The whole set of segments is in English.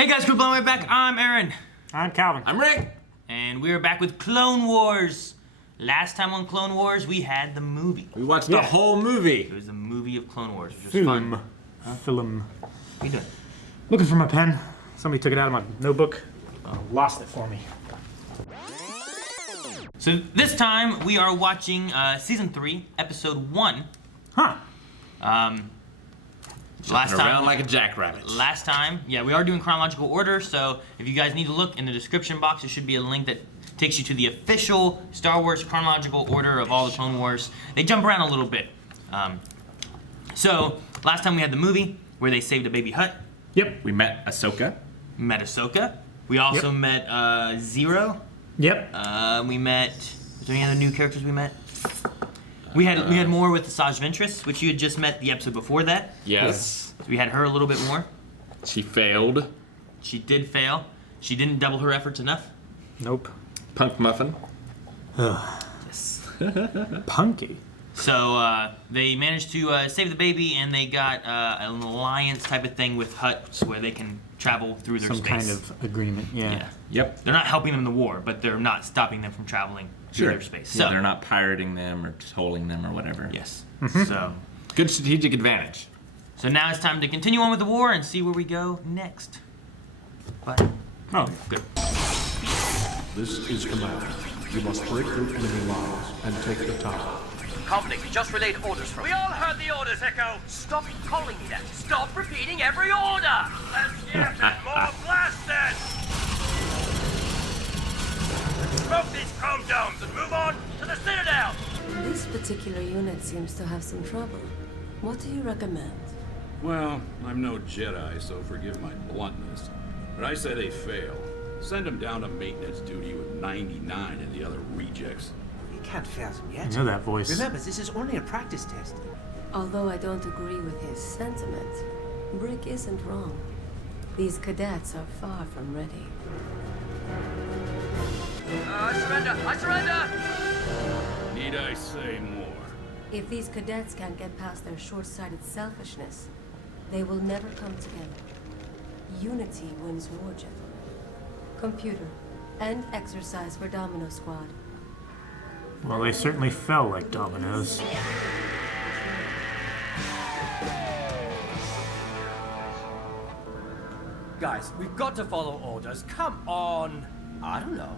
Hey guys, quick blown right back. I'm Aaron. I'm Calvin. I'm Rick. And we're back with Clone Wars. Last time on Clone Wars, we had the movie. We watched the whole movie. It was the movie of Clone Wars, which was fun. Film. What are you doing? Looking for my pen. Somebody took it out of my notebook. Lost it for me. So this time, we are watching Season 3, Episode 1. Huh. Last time, around like a jackrabbit. Last time, yeah, we are doing chronological order, so if you guys need to look in the description box, there should be a link that takes you to the official Star Wars chronological order of all the Clone Wars. They jump around a little bit. So, last time we had the movie where they saved a baby Hutt. Yep. We met Ahsoka. Met Ahsoka. We also met Zero. Yep. We met... Was there any other new characters we met? We had more with Asajj Ventress, which you had just met the episode before that. Yes. So we had her a little bit more. She failed. She did fail. She didn't double her efforts enough. Nope. Punk Muffin. Yes. Punky. So they managed to save the baby, and they got an alliance type of thing with Hutts where they can travel through their Some space. kind of agreement, yeah. Yep. They're not helping them in the war, but they're not stopping them from traveling through their space. So Yeah, they're not pirating them or tolling them or whatever. Yes. Mm-hmm. So Good strategic advantage. now it's time to continue on with the war and see where we go next. But Oh. good. This is command. You must break through enemy lines and take the tower. Company, we just relayed orders from... We all heard the orders, Echo! Stop calling me that! Stop repeating every order! Let's get more blasted! Let's smoke these chrome domes and move on to the Citadel! This particular unit seems to have some trouble. What do you recommend? Well, I'm no Jedi, so forgive my bluntness. But I say they fail. Send them down to maintenance duty with 99 and the other rejects. You can't fail them I yet. know that voice. Remember, this is only a practice test. Although I don't agree with his sentiment, Brick isn't wrong. These cadets are far from ready. I surrender! I surrender! Need I say more? If these cadets can't get past their short-sighted selfishness, they will never come together. Unity wins war, gentlemen. Computer, end exercise for Domino Squad. Well, they certainly fell like dominoes. Guys, we've got to follow orders. Come on! I don't know.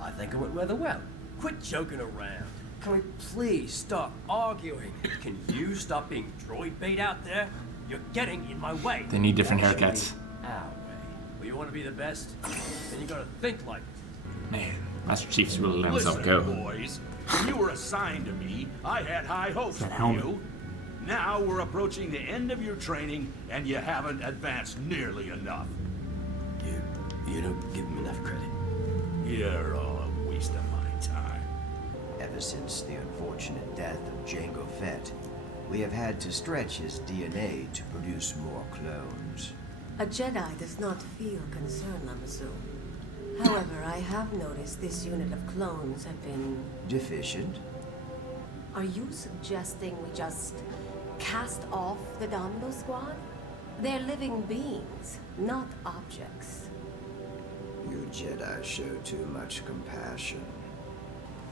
I think it went rather well. Quit joking around. Can we please stop arguing? Can you stop being droid bait out there? You're getting in my way. They need different haircuts. Actually, our way. Well, you want to be the best? Then you gotta think like it. Man, Master Chief's really let himself go. Boys, when you were assigned to me, I had high hopes That for helmet. you. Now we're approaching the end of your training, and you haven't advanced nearly enough. You don't give him enough credit. You're all a waste of my time. Ever since the unfortunate death of Jango Fett, we have had to stretch his DNA to produce more clones. A Jedi does not feel concern, Lamazu. However, I have noticed this unit of clones have been... Deficient? Are you suggesting we just cast off the Domino Squad? They're living beings, not objects. You Jedi show too much compassion.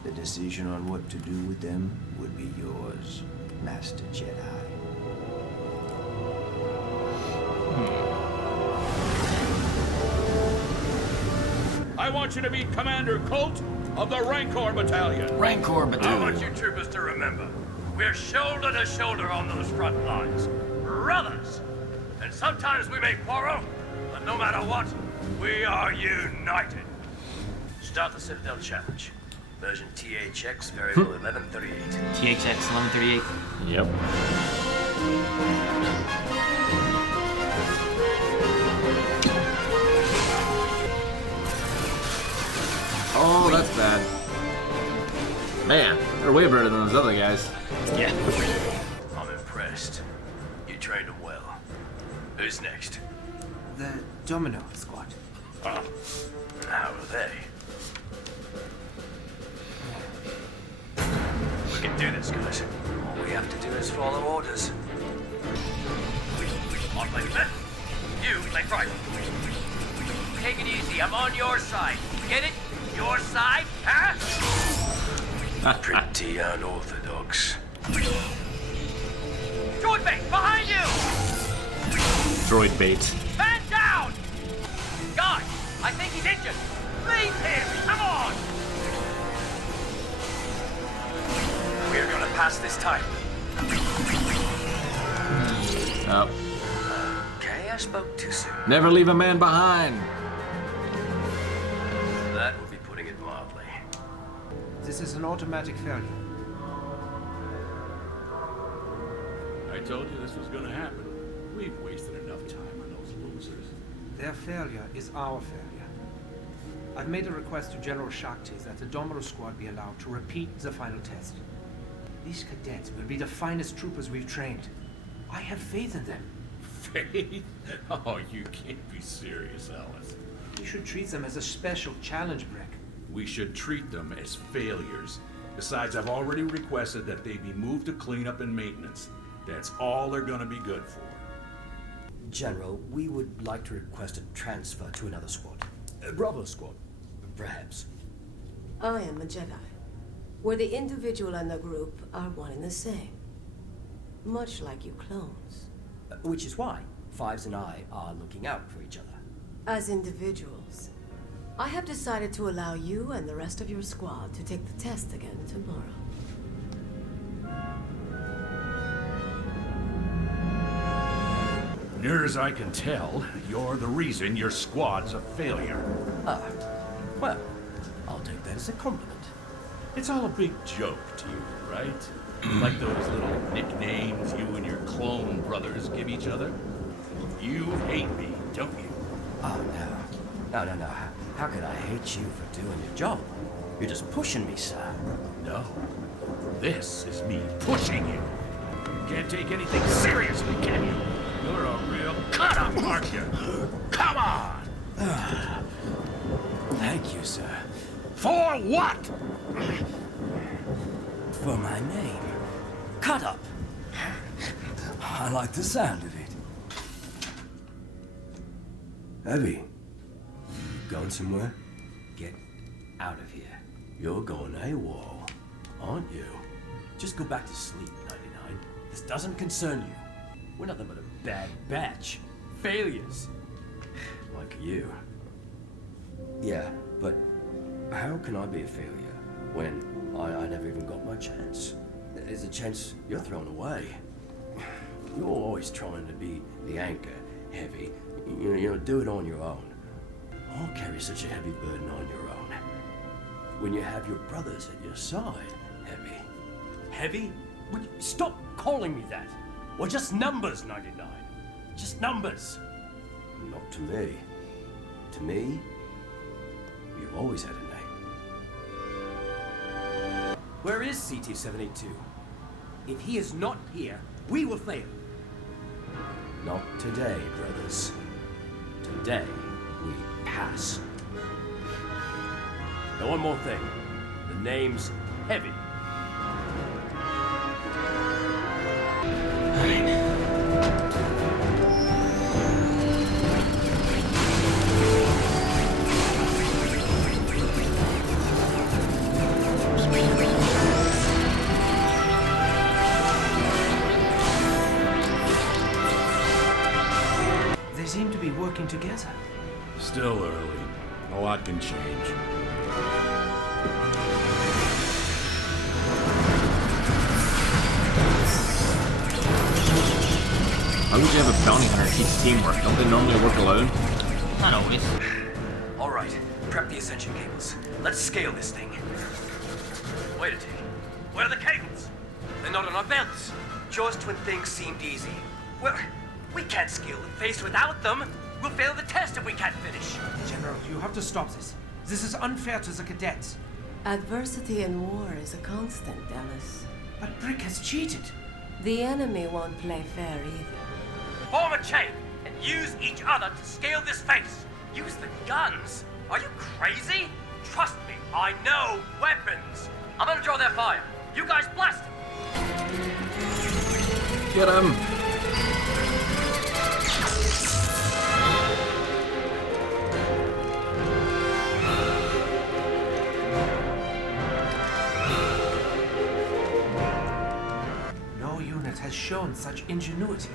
The decision on what to do with them would be yours, Master Jedi. I want you to meet Commander Colt of the Rancor Battalion. Rancor I Battalion. want you troopers to remember, we're shoulder to shoulder on those front lines. Brothers! And sometimes we may quarrel, but no matter what, we are united. Start the Citadel Challenge. Version THX, variable 1138. THX 1138. Yep. Oh, that's bad. Man, they're way better than those other guys. Yeah. I'm impressed. You trained them well. Who's next? The Domino Squad. Oh, how are they? We can do this, guys. All we have to do is follow orders. I play left. You play right. take it easy. I'm on your side. Get it? Your side, huh? Pretty unorthodox. Droid bait, behind you! Droid bait. Man down! Guys, I think he's injured. Leave him! Come on! We're gonna pass this time. Oh. Okay, I spoke too soon. Never leave a man behind. That would be putting it mildly. This is an automatic failure. I told you this was gonna happen. We've wasted enough time on those losers. Their failure is our failure. I've made a request to General Shakti that the Domino Squad be allowed to repeat the final test. These cadets will be the finest troopers we've trained. I have faith in them. Faith? Oh, you can't be serious, Alice. We should treat them as a special challenge, Brick. We should treat them as failures. Besides, I've already requested that they be moved to cleanup and maintenance. That's all they're gonna be good for. General, we would like to request a transfer to another squad. Bravo squad, perhaps. I am a Jedi, where the individual and the group are one and the same. Much like you clones. Which is why Fives and I are looking out for each other. As individuals, I have decided to allow you and the rest of your squad to take the test again tomorrow. Near as I can tell, you're the reason your squad's a failure. Well, I'll take that as a compliment. It's all a big joke to you, right? Like those little nicknames you and your clone brothers give each other? You hate me, don't you? Oh, no. No. How could I hate you for doing your job? You're just pushing me, sir. No. This is me pushing you. You can't take anything seriously, can you? You're a real cut-up, aren't you? Come on! Thank you, sir. For what? For my name. Cut up. I like the sound of it. Abby, you going somewhere? Get out of here. You're going AWOL, aren't you? Just go back to sleep, 99. This doesn't concern you. We're nothing but a bad batch. Failures. Like you. Yeah, but how can I be a failure when I never even got my chance? There's a chance you're thrown away. You're always trying to be the anchor, heavy. You know, do it on your own. Or carry such a heavy burden on your own. When you have your brothers at your side, heavy. Heavy? Would you stop calling me that? We're just numbers, 99. Just numbers. Not to me. To me, you've always had a name. Where is CT-782? If he is not here, we will fail. Not today, brothers. Today, we pass. Now, one more thing. The name's Heavy. They seem to be working together. Still early. A lot can change. Why would you have a bounty hunter teach teamwork? Don't they normally work alone? Not always. All right, prep the ascension cables. Let's scale this thing. Wait a tick. Where are the cables? They're not on our belts. Just when things seemed easy. Well, we can't scale the face without them. We'll fail the test if we can't finish. General, you have to stop this. This is unfair to the cadets. Adversity in war is a constant, Alice. But Brick has cheated. The enemy won't play fair either. Form a chain and use each other to scale this face. Use the guns. Are you crazy? Trust me, I know weapons. I'm gonna draw their fire. You guys blast them. Get him! shown such ingenuity.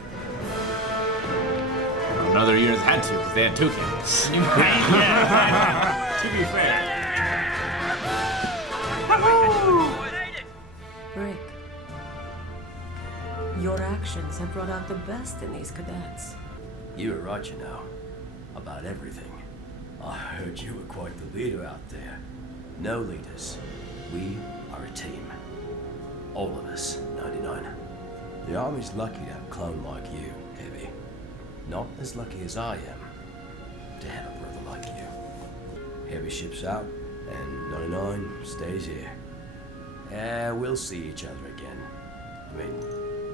Another unit had to, because they had 2 cannons. To be fair. Rick, your actions have brought out the best in these cadets. You were right, you know, about everything. I heard you were quite the leader out there. No leaders. We are a team. All of us, 99. The Army's lucky to have a clone like you, Heavy. Not as lucky as I am to have a brother like you. Heavy ships out, and 99 stays here. We'll see each other again. I mean,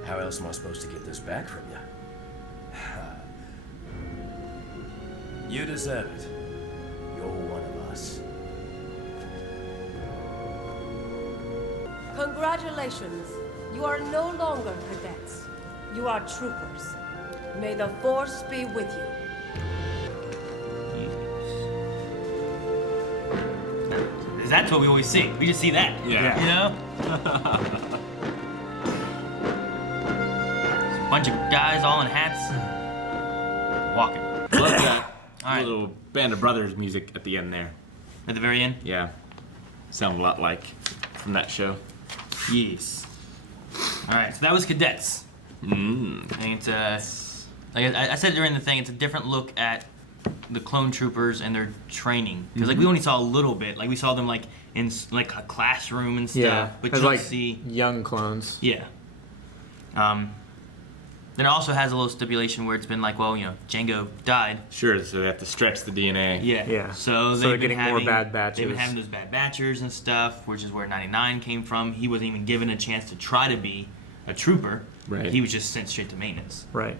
how else am I supposed to get this back from you? You deserve it. You're one of us. Congratulations. You are no longer cadets. You are troopers. May the Force be with you. That's what we always see. We just see that. Yeah. You know? A bunch of guys all in hats walking. Love that All right. little Band of Brothers music at the end there. At the very end? Yeah. Sound a lot like from that show. Yes. Alright, so that was Cadets. I think it's like I said during the thing, it's a different look at the clone troopers and their training. Because like we only saw a little bit. Like we saw them like in like a classroom and stuff. Yeah, But as you like see young clones. Yeah. Then it also has a little stipulation where it's been like, well, you know, Django died. Sure, so they have to stretch the DNA. Yeah. Yeah. So they're they've been getting more bad batches. They've been having those bad batchers and stuff, which is where 99 came from. He wasn't even given a chance to try to be a trooper. Right. He was just sent straight to maintenance. Right.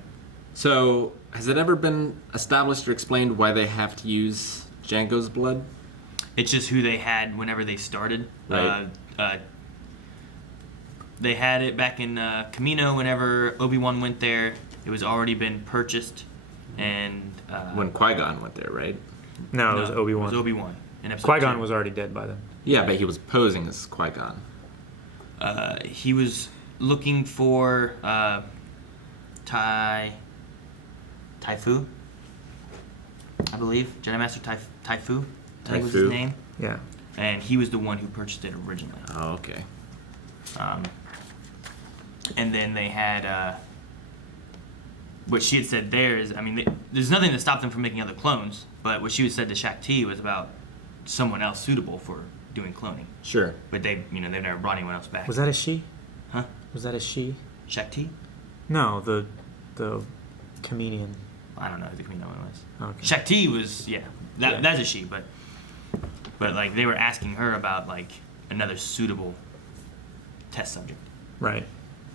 So, has it ever been established or explained why they have to use Django's blood? It's just who they had whenever they started. Right. They had it back in Camino whenever Obi-Wan went there. It was already been purchased, and When Qui-Gon went there, right? No, it was Obi-Wan. It was Obi-Wan in episode Qui-Gon 2. was already dead by then. Yeah, but he was posing as Qui-Gon. He was looking for Typhu, I believe. Jedi Master Typhu, I think was his Typhu. name. Yeah. And he was the one who purchased it originally. Oh, okay. And then they had, what she had said there is, I mean, there's nothing that stopped them from making other clones, but what she had said to Shakti was about someone else suitable for doing cloning. Sure. But they, you know, they've never brought anyone else back. Was that a she? Huh? Was that a she? Shakti? No, the comedian. I don't know who the Camino one was. Okay. Shakti was, that's a she, but like they were asking her about like another suitable test subject. Right.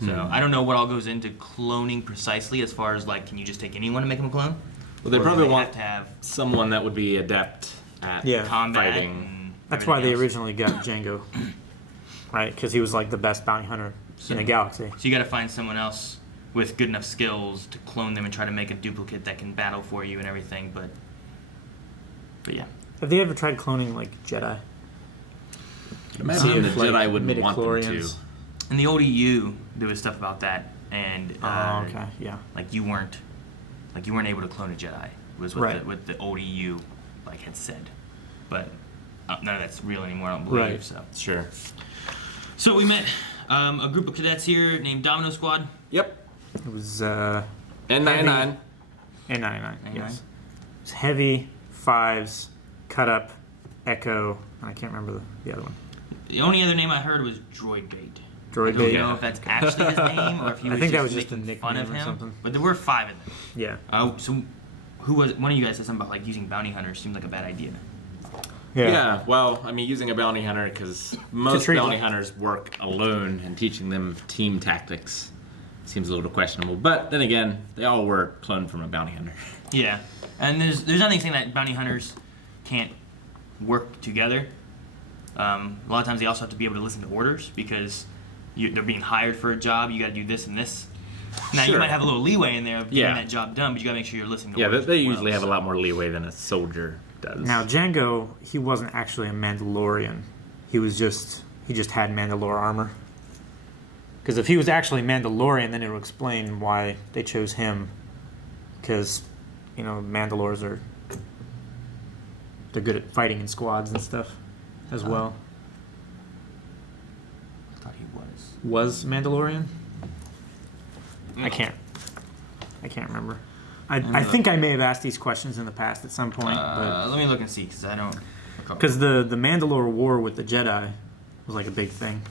So I don't know what all goes into cloning precisely as far as like, can you just take anyone and make them a clone? Well, they Or do probably have want to have someone that would be adept at Yeah. combat. fighting. And That's why they everything else. originally got Django. Right? Because he was like the best bounty hunter in the galaxy. So you got to find someone else with good enough skills to clone them and try to make a duplicate that can battle for you and everything. But yeah. Have they ever tried cloning like Jedi? Imagine the if, like, Jedi wouldn't want them to. midichlorians- In the old EU, there was stuff about that, and Oh, okay. Yeah. like you weren't able to clone a Jedi. Was what Right. the old EU like had said, but none of that's real anymore. I don't believe Right. so. Sure. So we met a group of cadets here named Domino Squad. Yep. It was N99. N99. 99? Yes. It's heavy, fives, cut up, echo, and I can't remember the other one. The only other name I heard was Droid Bait. Droid I don't Bait. know if that's actually his name or if he I was think just that was just a making fun of nickname or him. something. But there were 5 of them. Yeah. So who was one of you guys said something about like using bounty hunters seemed like a bad idea. Yeah. Well, I mean, using a bounty hunter, because most treat bounty like- hunters work alone, and teaching them team tactics seems a little questionable. But then again, they all were cloned from a bounty hunter. Yeah, and there's nothing saying that bounty hunters can't work together. A lot of times they also have to be able to listen to orders because they're being hired for a job. You got to do this and this. Now you Sure. might have a little leeway in there of getting Yeah. that job done, but you got to make sure you're listening to Yeah, orders. they as well, usually have a so- lot more leeway than a soldier does. Now Django, he wasn't actually a Mandalorian. He just had Mandalore armor. Because if he was actually Mandalorian, then it would explain why they chose him. Because, Mandalores they're good at fighting in squads and stuff as well. I thought he was. Was Mandalorian? I can't remember. I think I may have asked these questions in the past at some point. Let me look and see, because I don't. Because the Mandalore War with the Jedi was like a big thing.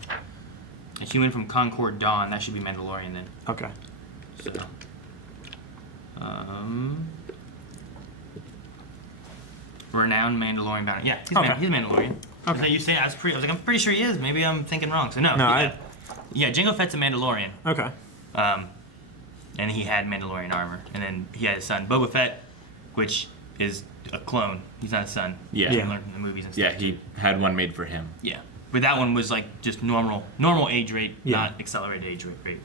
A human from Concord Dawn, that should be Mandalorian then. Okay. So, renowned Mandalorian bounty. Yeah, he's Mandalorian. Okay. So you say I was like, I'm pretty sure he is. Maybe I'm thinking wrong. So no. No, yeah, Jango Fett's a Mandalorian. Okay. And he had Mandalorian armor, and then he had his son Boba Fett, which is a clone. He's not a son. Yeah. You can learn from the movies and stuff. Yeah, he had one made for him. Yeah, but that one was like just normal age rate, not accelerated age rate.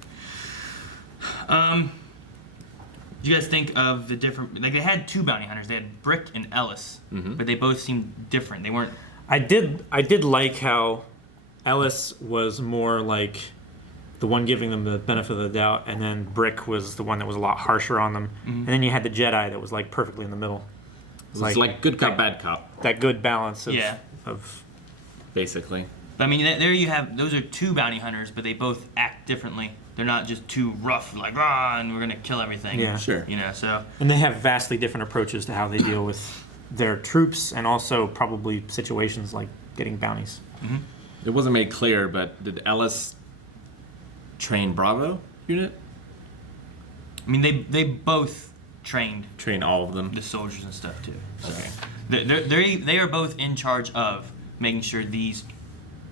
Do you guys think of the different? Like they had two bounty hunters. They had Brick and Ellis, but they both seemed different. They weren't. I did like how Ellis was more like the one giving them the benefit of the doubt, and then Brick was the one that was a lot harsher on them. And then you had the Jedi that was like perfectly in the middle. It's like good cop, bad cop. That good balance of basically. But I mean, there you have. Those are two bounty hunters, but they both act differently. They're not just too rough, like and we're gonna kill everything. Yeah, sure. So. And they have vastly different approaches to how they deal with their troops, and also probably situations like getting bounties. It wasn't made clear, but did Ellis train Bravo unit? I mean, they both train all of them, the soldiers and stuff too. So okay. they are both in charge of making sure these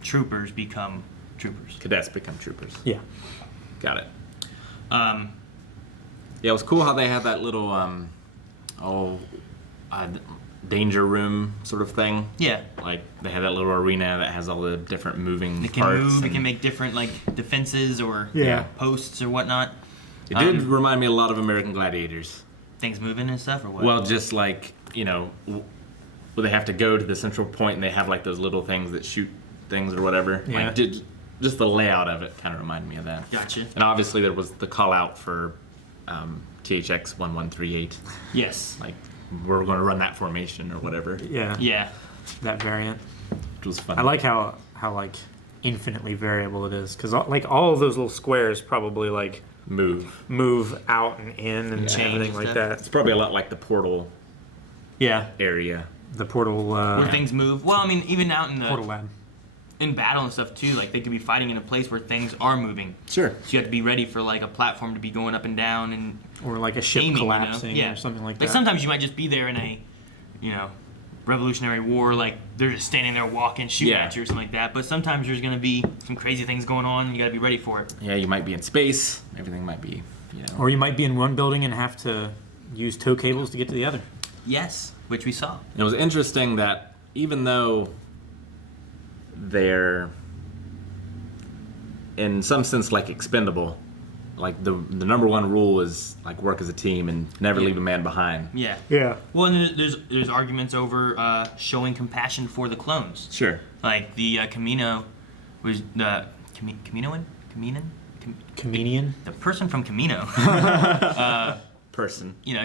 troopers become troopers. Cadets become troopers. Yeah. Got it. Yeah, it was cool how they had that little danger room sort of thing. Yeah. Like they had that little arena that has all the different moving It can parts. move. It can make different like defenses or posts or whatnot. It did remind me a lot of American Gladiators. Things moving and stuff, or what? Well, just like where they have to go to the central point and they have like those little things that shoot things or whatever. Yeah. Like, just the layout of it kind of reminded me of that. Gotcha. And obviously there was the call out for THX 1138. Yes. Like we're going to run that formation or whatever. Yeah. Yeah. That variant. Which was fun. I like how like infinitely variable it is, because like all of those little squares probably like move out and in and everything like that. It's probably a lot like the portal. Yeah. Area. The portal. Where things move. Well, I mean, even out in the portal lab. In battle and stuff too, like they could be fighting in a place where things are moving. Sure. So you have to be ready for like a platform to be going up and down and or like a ship aiming, collapsing or something like that. Like sometimes you might just be there in a, Revolutionary War, like they're just standing there walking, shooting at you or something like that. But sometimes there's gonna be some crazy things going on and you gotta be ready for it. Yeah, you might be in space. Everything might be, Or you might be in one building and have to use tow cables to get to the other. Yes, which we saw. It was interesting that even though they're in some sense like expendable, like the number one rule is like work as a team and never leave a man behind. Yeah. Yeah. Well, and there's arguments over showing compassion for the clones. Sure. Like the Camino was the Caminoan? The person from Camino.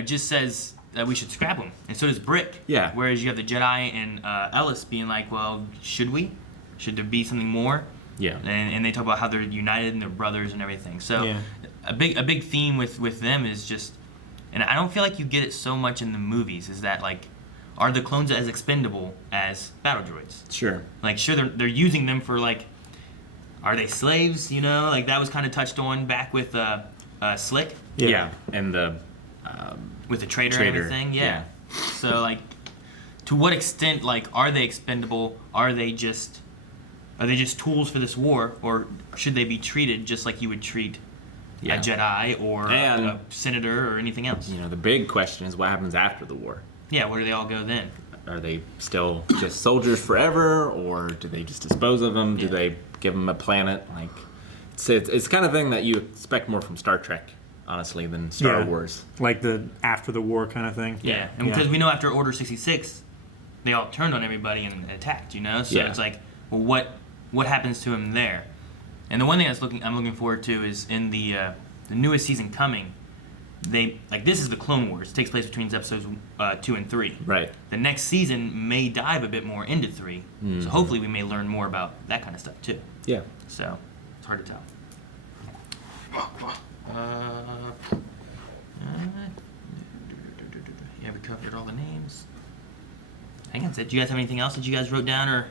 Just says that we should scrap him, and so does Brick. Yeah. Whereas you have the Jedi and Ellis being like, well, should we? Should there be something more? Yeah. And they talk about how they're united and they're brothers and everything. So a big theme with them is just, and I don't feel like you get it so much in the movies, is that like, are the clones as expendable as battle droids? Sure. Like, sure, they're using them for like, are they slaves? Like that was kind of touched on back with Slick. Yeah. And the with the traitor and everything. Yeah. So like, to what extent like are they expendable? Are they just tools for this war, or should they be treated just like you would treat a Jedi or a senator or anything else? The big question is what happens after the war. Yeah, where do they all go then? Are they still just soldiers forever, or do they just dispose of them? Do they give them a planet? Like, it's kind of thing that you expect more from Star Trek, honestly, than Star Wars. Like the after the war kind of thing. Yeah, and because we know after Order 66, they all turned on everybody and attacked. So it's like, well, what happens to him there? And the one thing I'm looking forward to is in the newest season coming. This is the Clone Wars. It takes place between episodes 2 and 3. Right. The next season may dive a bit more into 3. So hopefully we may learn more about that kind of stuff too. Yeah. So it's hard to tell. Yeah, we covered all the names. I think that's it. Do you guys have anything else that you guys wrote down, or?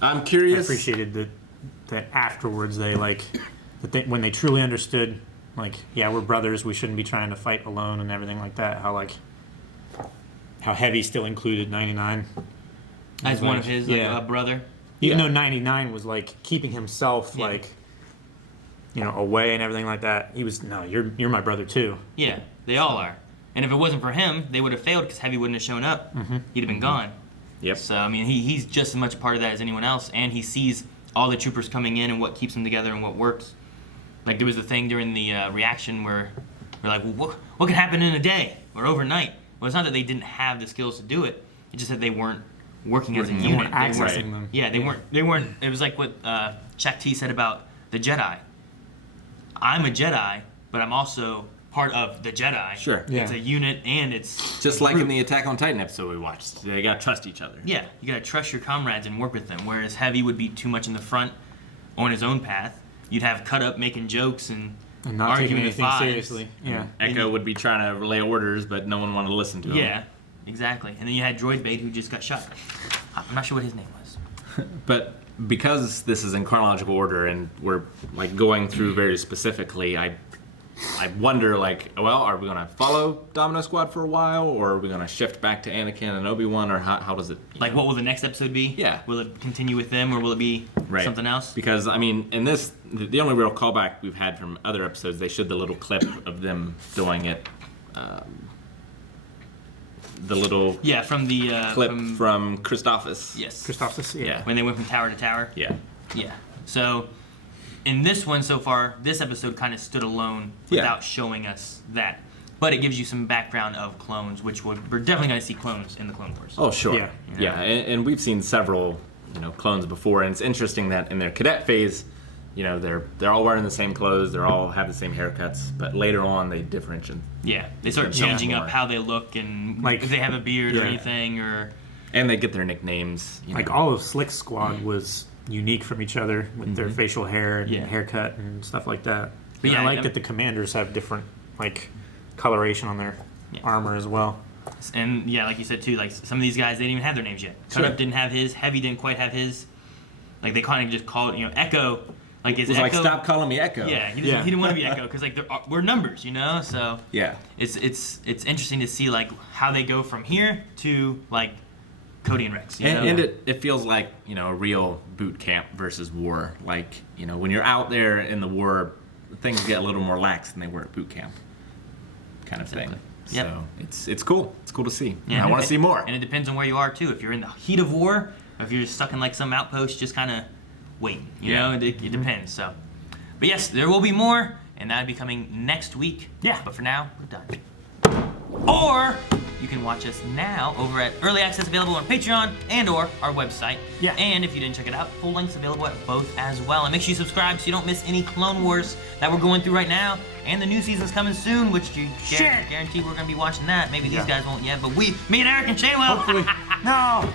I'm I curious. appreciated that afterwards they when they truly understood, like, yeah, we're brothers, we shouldn't be trying to fight alone and everything like that. How Heavy still included 99 As one of his brother. Even though 99 was like keeping himself away and everything like that. He was, no, you're my brother too. Yeah, they all are. And if it wasn't for him, they would have failed because Heavy wouldn't have shown up. He'd have been gone. Yep. So, I mean, he's just as much a part of that as anyone else, and he sees all the troopers coming in and what keeps them together and what works. Like, there was a thing during the reaction where we're like, well, what could happen in a day or overnight? Well, it's not that they didn't have the skills to do it. It's just that they weren't working as a unit. They weren't accessing them. Yeah, they weren't. It was like what Shaq T said about the Jedi. I'm a Jedi, but I'm also part of the Jedi. Sure. Yeah. It's a unit, and it's Just like in the Attack on Titan episode we watched, they gotta trust each other. yeah. You gotta trust your comrades and work with them. Whereas Heavy would be too much in the front, on his own path. You'd have Cut Up making jokes and not arguing taking with anything vibes. seriously. Yeah. Echo would be trying to relay orders, but no one wanted to listen to him. Yeah, exactly. And then you had Droid Bait, who just got shot. I'm not sure what his name was. But because this is in chronological order and we're like going through very specifically, I wonder, like, well, are we going to follow Domino Squad for a while, or are we going to shift back to Anakin and Obi-Wan, or how does it... Like, what will the next episode be? Yeah. Will it continue with them, or will it be something else? Because, I mean, in this, the only real callback we've had from other episodes, they showed the little clip of them doing it. The little Yeah, from the... clip from Christophus. Yes. Christophus, Yeah. When they went from tower to tower. Yeah. Yeah. So, in this one so far, this episode kind of stood alone Yeah. without showing us that. But it gives you some background of clones, which we're definitely going to see clones in the Clone Wars. Oh, sure. Yeah. Yeah, and we've seen several, clones before, and it's interesting that in their cadet phase, they're all wearing the same clothes, they all have the same haircuts, but later on they differentiate. Yeah, they start Different changing more. up how they look and Like- if they have a beard or Yeah. anything, or And they get their nicknames. Like all of Slick's squad was unique from each other with their facial hair and Yeah. haircut and stuff like that. But But yeah, I like I'm- that the commanders have different coloration on their armor as well. and yeah, like you said too, like some of these guys they didn't even have their names yet. Cut Up didn't have his. Heavy didn't quite have his. Like they kind of just called Echo. Like is It was Echo? like, stop calling me Echo. Yeah, he didn't want to be Echo because like we're numbers, So Yeah. it's interesting to see like how they go from here to like Cody and Rex. You know? And it feels like, a real boot camp versus war. Like, when you're out there in the war, things get a little more lax than they were at boot camp. Kind of thing. Yep. So it's cool. It's cool to see. Yeah, I want to see more. And it depends on where you are too. If you're in the heat of war, or if you're stuck in like some outpost, just kind of waiting. You know, it depends. So, but yes, there will be more, and that'll be coming next week. Yeah. But for now, we're done. Or you can watch us now over at Early Access, available on Patreon and/or our website. Yeah. And if you didn't check it out, full links available at both as well. And make sure you subscribe so you don't miss any Clone Wars that we're going through right now. And the new season's coming soon, which you guarantee we're going to be watching that. Maybe these guys won't yet, but me and Eric and Shay will. Hopefully. No!